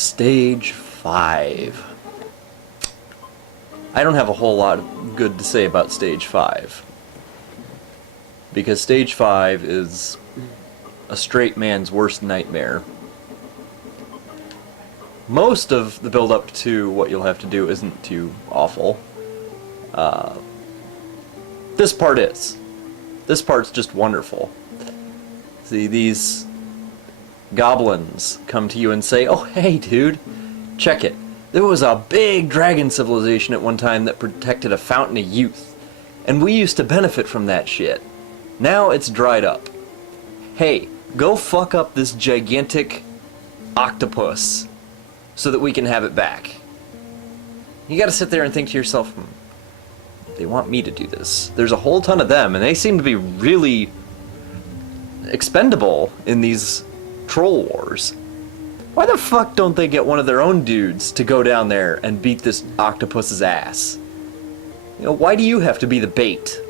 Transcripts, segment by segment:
Stage 5. I don't have a whole lot good to say about Stage 5. Because Stage 5 is a straight man's worst nightmare. Most of the build-up to what you'll have to do isn't too awful. This part is. This part's just wonderful. See, these goblins come to you and say, "Oh, hey, dude, check it. There was a big dragon civilization at one time that protected a fountain of youth. And we used to benefit from that shit. Now it's dried up. Hey, go fuck up this gigantic octopus so that we can have it back." You gotta sit there and think to yourself, they want me to do this. There's a whole ton of them, and they seem to be really expendable in these troll wars. Why the fuck don't they get one of their own dudes to go down there and beat this octopus's ass? You know, why do you have to be the bait?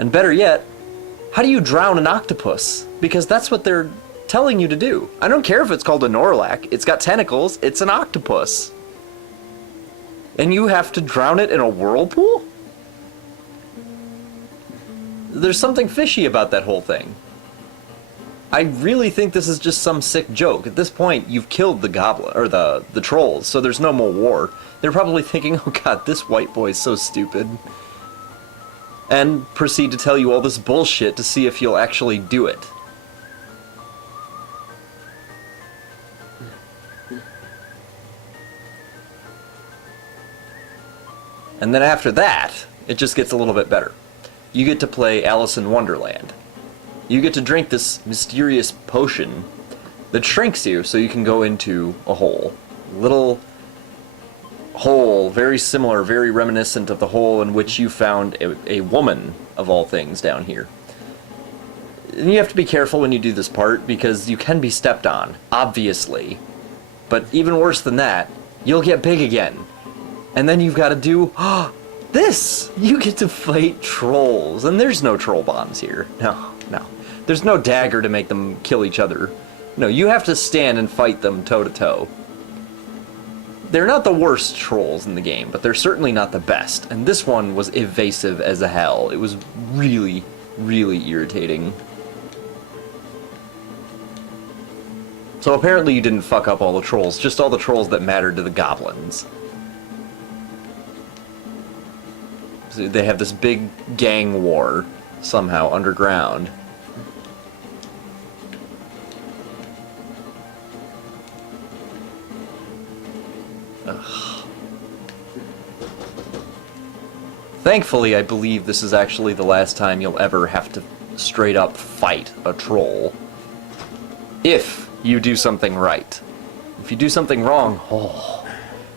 And better yet, how do you drown an octopus? Because that's what they're telling you to do. I don't care if it's called a Norlac. It's got tentacles. It's an octopus. And you have to drown it in a whirlpool? There's something fishy about that whole thing. I really think this is just some sick joke. At this point, you've killed the goblin or the trolls, so there's no more war. They're probably thinking, "Oh god, this white boy's so stupid." And proceed to tell you all this bullshit to see if you'll actually do it. And then after that, it just gets a little bit better. You get to play Alice in Wonderland. You get to drink this mysterious potion that shrinks you so you can go into a hole. Little hole, very similar, very reminiscent of the hole in which you found a woman, of all things, down here. And you have to be careful when you do this part, because you can be stepped on, obviously. But even worse than that, you'll get big again. And then you've got to do this! You get to fight trolls. And there's no troll bombs here. No. There's no dagger to make them kill each other. No, you have to stand and fight them toe to toe. They're not the worst trolls in the game, but they're certainly not the best. And this one was evasive as hell. It was really, really irritating. So apparently you didn't fuck up all the trolls, just all the trolls that mattered to the goblins. So they have this big gang war, somehow, underground. Ugh. Thankfully, I believe this is actually the last time you'll ever have to straight up fight a troll. If you do something right. If you do something wrong,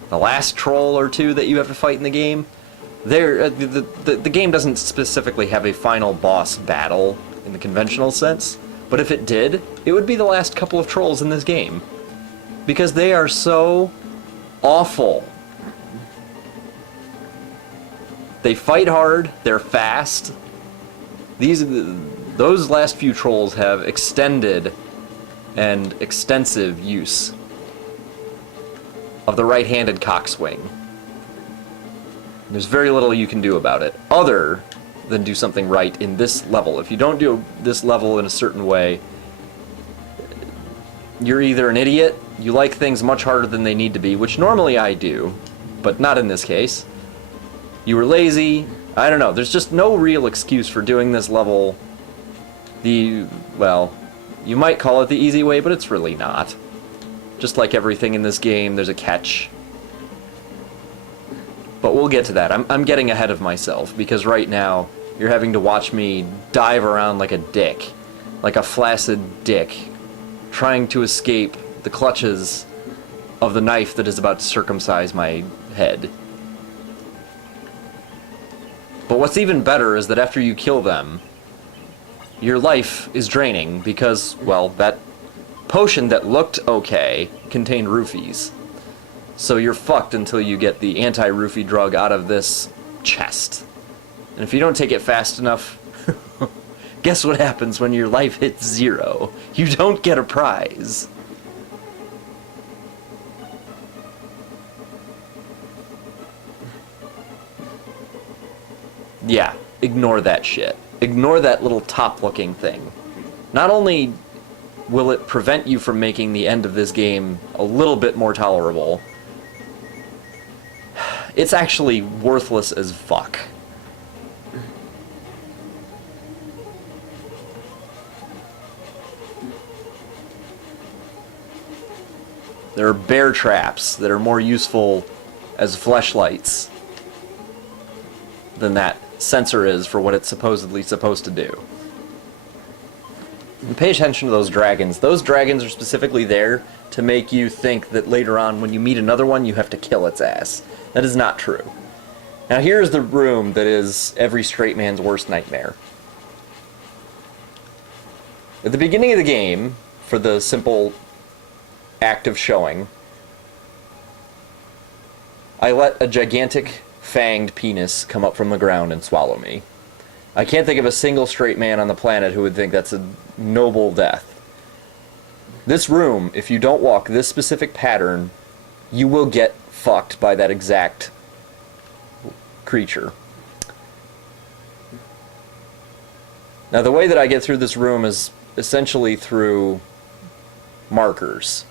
the last troll or two that you have to fight in the game, the game doesn't specifically have a final boss battle in the conventional sense, but if it did, it would be the last couple of trolls in this game. Because they are so awful. They fight hard, they're fast. Those last few trolls have extended and extensive use of the right-handed cockswing. There's very little you can do about it, other than do something right in this level. If you don't do this level in a certain way, you're either an idiot, you like things much harder than they need to be, which normally I do, but not in this case. You were lazy, I don't know, there's just no real excuse for doing this level well, you might call it the easy way, but it's really not. Just like everything in this game, there's a catch. But we'll get to that. I'm getting ahead of myself, because right now, you're having to watch me dive around like a dick. Like a flaccid dick. Trying to escape the clutches of the knife that is about to circumcise my head. But what's even better is that after you kill them, your life is draining because, well, that potion that looked okay contained roofies. So you're fucked until you get the anti-roofie drug out of this chest. And if you don't take it fast enough, guess what happens when your life hits 0? You don't get a prize. Yeah, ignore that shit. Ignore that little top-looking thing. Not only will it prevent you from making the end of this game a little bit more tolerable, it's actually worthless as fuck. There are bear traps that are more useful as fleshlights than that sensor is for what it's supposedly supposed to do. And pay attention to those dragons. Those dragons are specifically there to make you think that later on when you meet another one you have to kill its ass. That is not true. Now here's the room that is every straight man's worst nightmare. At the beginning of the game, for the simple act of showing, I let a gigantic fanged penis come up from the ground and swallow me. I can't think of a single straight man on the planet who would think that's a noble death. This room, if you don't walk this specific pattern, you will get fucked by that exact creature. Now the way that I get through this room is essentially through markers.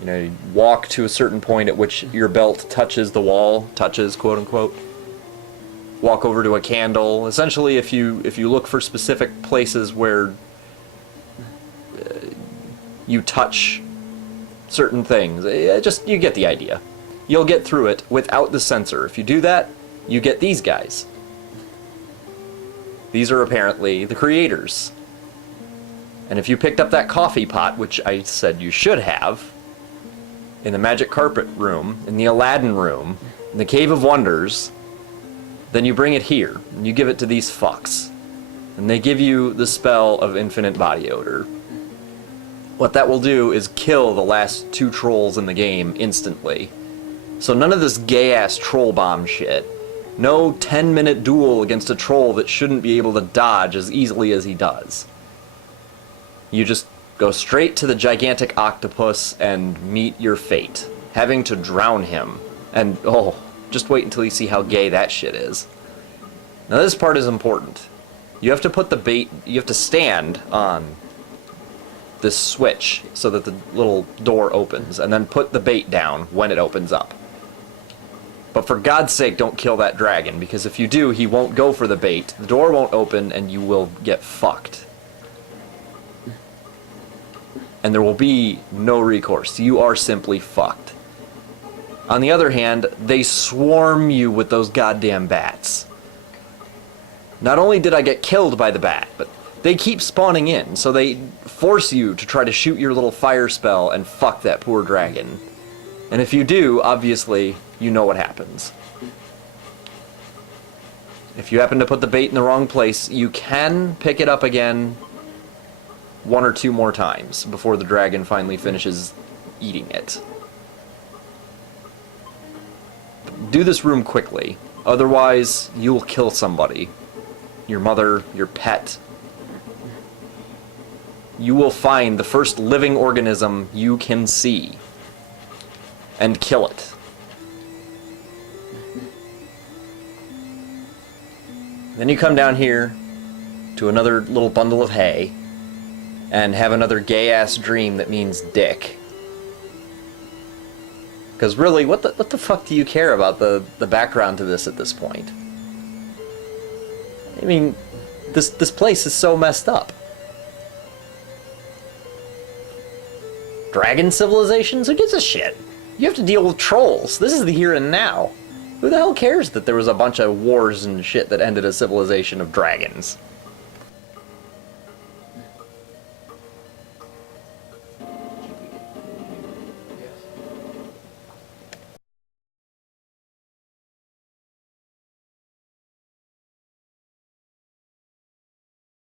You know, you walk to a certain point at which your belt touches the wall, touches, quote unquote. Walk over to a candle. Essentially, if you look for specific places where you touch certain things, you get the idea. You'll get through it without the sensor. If you do that, you get these guys. These are apparently the creators. And if you picked up that coffee pot, which I said you should have, in the Magic Carpet room, in the Aladdin room, in the Cave of Wonders, then you bring it here, and you give it to these fucks. And they give you the spell of infinite body odor. What that will do is kill the last 2 trolls in the game instantly. So none of this gay-ass troll bomb shit. No 10-minute duel against a troll that shouldn't be able to dodge as easily as he does. You just go straight to the gigantic octopus and meet your fate, having to drown him. And, oh, just wait until you see how gay that shit is. Now this part is important. You have to put the bait, you have to stand on this switch so that the little door opens, and then put the bait down when it opens up. But for God's sake, don't kill that dragon, because if you do, he won't go for the bait, the door won't open, and you will get fucked. And there will be no recourse. You are simply fucked. On the other hand, they swarm you with those goddamn bats. Not only did I get killed by the bat, but they keep spawning in, so they force you to try to shoot your little fire spell and fuck that poor dragon. And if you do, obviously, you know what happens. If you happen to put the bait in the wrong place, you can pick it up again 1 or 2 more times before the dragon finally finishes eating it. Do this room quickly, otherwise you will kill somebody. Your mother, your pet. You will find the first living organism you can see and kill it. Then you come down here to another little bundle of hay and have another gay-ass dream that means dick. Because really, what the fuck do you care about the background to this at this point? I mean, this place is so messed up. Dragon civilizations? Who gives a shit? You have to deal with trolls. This is the here and now. Who the hell cares that there was a bunch of wars and shit that ended a civilization of dragons?